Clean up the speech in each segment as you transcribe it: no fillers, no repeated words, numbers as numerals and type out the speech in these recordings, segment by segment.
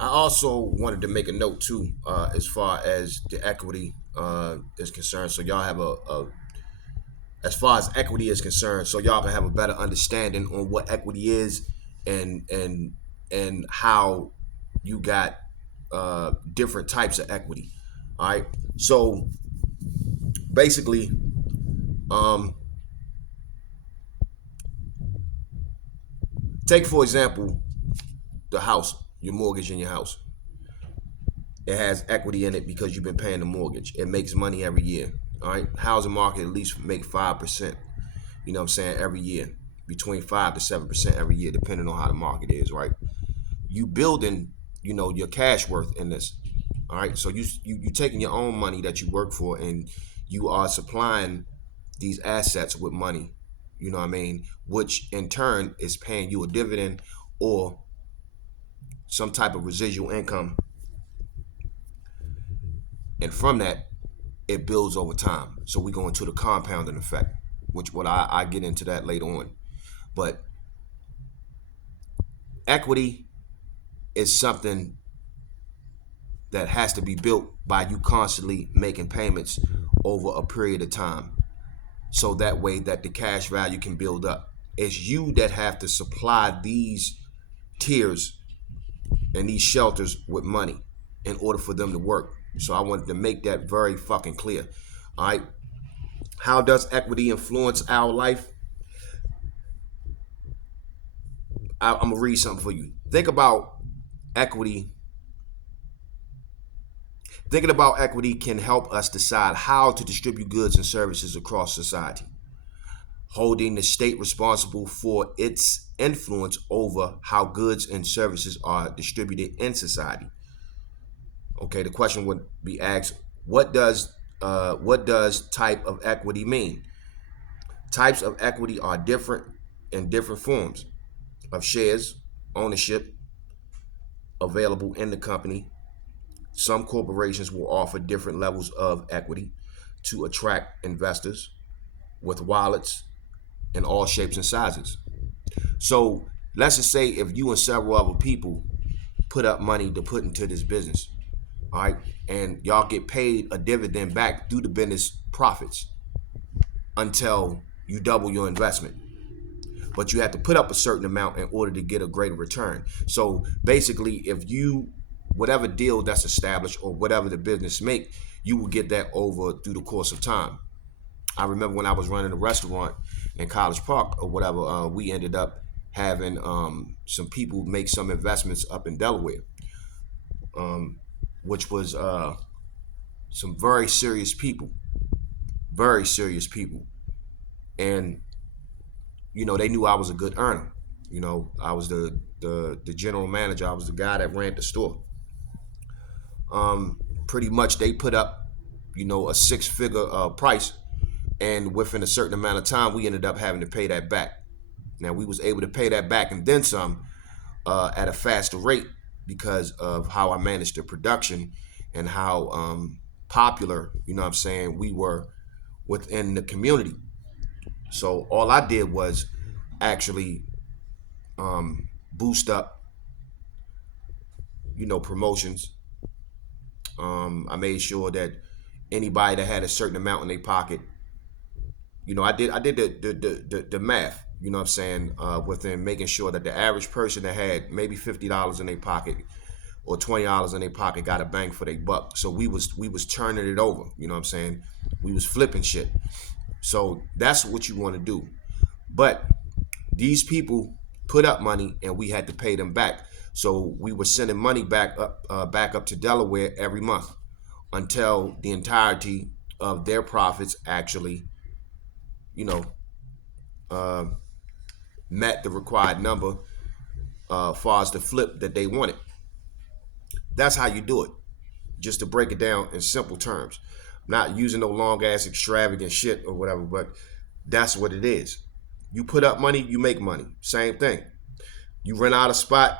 I also wanted to make a note too, as far as the equity is concerned. So y'all have as far as equity is concerned, so y'all can have a better understanding on what equity is and how you got different types of equity. All right. So basically, um, take for example the house, your mortgage in your house. It has equity in it because you've been paying the mortgage. It makes money every year. All right. Housing market at least make 5%. You know what I'm saying? Every year, between 5 to 7% every year, depending on how the market is. Right. You building, your cash worth in this. All right. So you taking your own money that you work for, and you are supplying these assets with money. You know what I mean? Which in turn is paying you a dividend or some type of residual income, and from that it builds over time. So we go into the compounding effect, which what I get into that later on. But equity is something that has to be built by you constantly making payments over a period of time. So that way that the cash value can build up. It's you that have to supply these tiers and these shelters with money in order for them to work. So I wanted to make that very fucking clear. All right. How does equity influence our life? I'm gonna read something for you. Equity. Thinking about equity can help us decide how to distribute goods and services across society, holding the state responsible for its influence over how goods and services are distributed in society. Okay, the question would be asked: what does type of equity mean? Types of equity are different in different forms of shares, ownership available in the company. Some corporations will offer different levels of equity to attract investors with wallets in all shapes and sizes. So let's just say if you and several other people put up money to put into this business, all right, and y'all get paid a dividend back through the business profits until you double your investment. But you have to put up a certain amount in order to get a greater return. So basically, if you whatever deal that's established or whatever the business make, you will get that over through the course of time. I remember when I was running a restaurant in College Park or whatever, we ended up having some people make some investments up in Delaware, um, which was some very serious people, and they knew I was a good earner. I was the general manager. I was the guy that ran the store. Pretty much, they put up, a six-figure price, and within a certain amount of time, we ended up having to pay that back. Now we was able to pay that back and then some at a faster rate because of how I managed the production and how popular, what I'm saying, we were within the community. So all I did was actually boost up, promotions. I made sure that anybody that had a certain amount in their pocket, I did the math. What I'm saying, within making sure that the average person that had maybe $50 in their pocket or $20 in their pocket got a bang for their buck. So we was turning it over. What I'm saying, we was flipping shit. So that's what you want to do. But these people put up money and we had to pay them back. So we were sending money back up to Delaware every month until the entirety of their profits actually, you know, uh, met the required number far as the flip that they wanted. That's how you do it. Just to break it down in simple terms, not using no long ass extravagant shit or whatever, but that's what it is. You put up money, you make money. Same thing. You rent out a spot,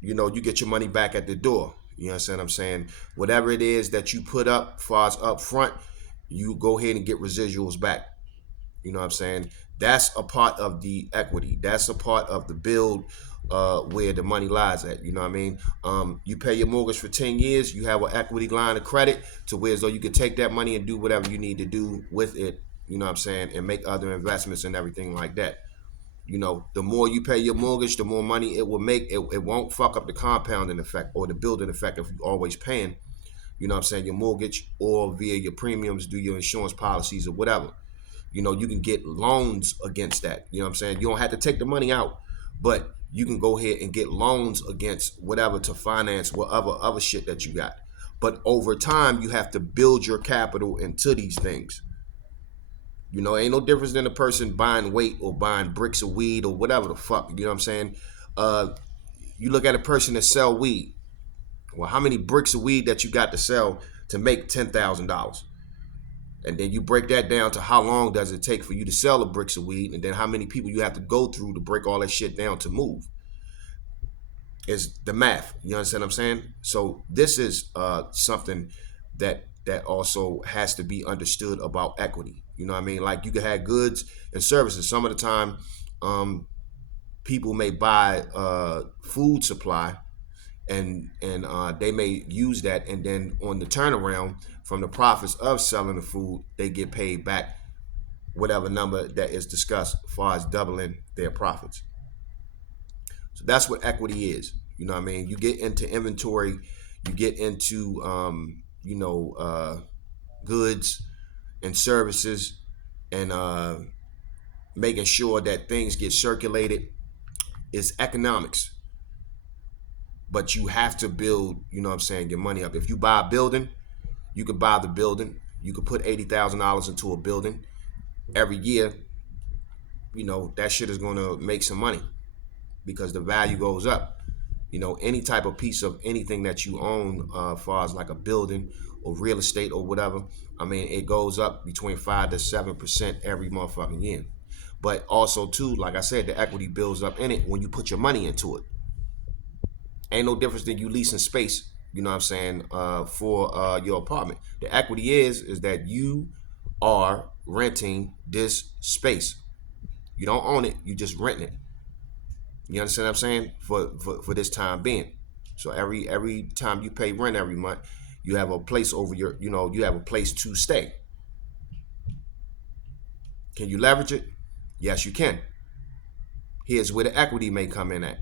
you get your money back at the door. You understand what I'm saying? Whatever it is that you put up, as far as up front, you go ahead and get residuals back. You know what I'm saying? That's a part of the equity. That's a part of the build where the money lies at. You know what I mean? You pay your mortgage for 10 years, you have an equity line of credit to where as though you could take that money and do whatever you need to do with it, you know what I'm saying, and make other investments and everything like that. You know, the more you pay your mortgage, the more money it will make. It won't fuck up the compounding effect or the building effect if you're always paying, you know what I'm saying, your mortgage or via your premiums, do your insurance policies or whatever. You know, you can get loans against that. You know what I'm saying? You don't have to take the money out, but you can go ahead and get loans against whatever to finance whatever other shit that you got. But over time, you have to build your capital into these things. You know, ain't no difference than a person buying weight or buying bricks of weed or whatever the fuck. You know what I'm saying? Uh, you look at a person that sell weed. Well, how many bricks of weed that you got to sell to make $10,000? And then you break that down to how long does it take for you to sell the bricks of weed, and then how many people you have to go through to break all that shit down to move. Is the math. You understand what I'm saying? So this is something that also has to be understood about equity. You know what I mean? Like you can have goods and services. Some of the time, people may buy food supply and they may use that, and then on the turnaround from the profits of selling the food, they get paid back whatever number that is discussed as far as doubling their profits. So that's what equity is. You know what I mean? You get into inventory, you get into goods and services, and making sure that things get circulated is economics. But you have to build, you know what I'm saying, your money up. If you buy a building, you can buy the building. You can put $80,000 into a building every year. You know, that shit is going to make some money because the value goes up. You know, any type of piece of anything that you own, as far as like a building or real estate or whatever, I mean, it goes up between 5 to 7% every motherfucking year. But also, too, like I said, the equity builds up in it when you put your money into it. Ain't no difference than you leasing space, you know what I'm saying, for your apartment. The equity is that you are renting this space. You don't own it, you just renting it. You understand what I'm saying? For this time being. So every time you pay rent every month, you have a place over your, you have a place to stay. Can you leverage it? Yes, you can. Here's where the equity may come in at.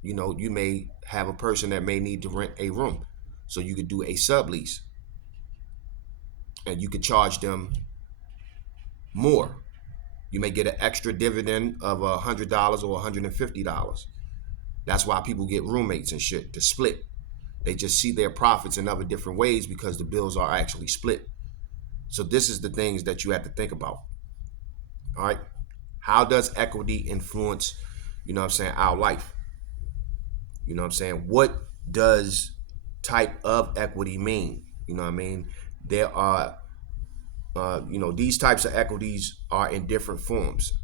You may have a person that may need to rent a room. So you could do a sublease. And you could charge them more. You may get an extra dividend of $100 or $150. That's why people get roommates and shit to split. They just see their profits in other different ways because the bills are actually split. So this is the things that you have to think about. All right. How does equity influence, you know what I'm saying, our life? You know what I'm saying? What does type of equity mean? You know what I mean? There are, these types of equities are in different forms.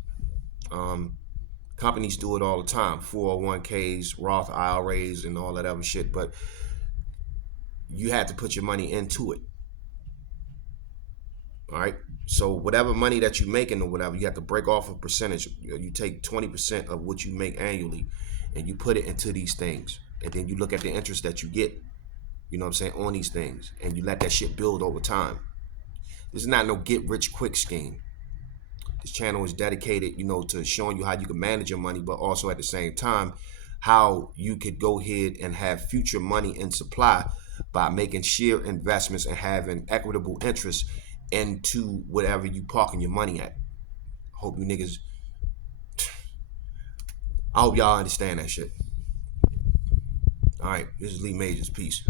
Companies do it all the time, 401ks, Roth IRAs, and all that other shit. But you have to put your money into it. All right. So whatever money that you're making or whatever, you have to break off a percentage. You take 20% of what you make annually and you put it into these things. And then you look at the interest that you get, you know what I'm saying, on these things. And you let that shit build over time. This is not no get rich quick scheme. This channel is dedicated, to showing you how you can manage your money, but also at the same time, how you could go ahead and have future money in supply by making sheer investments and having equitable interest into whatever you parking your money at. Hope you niggas, I hope y'all understand that shit. All right, this is Lee Majors. Peace.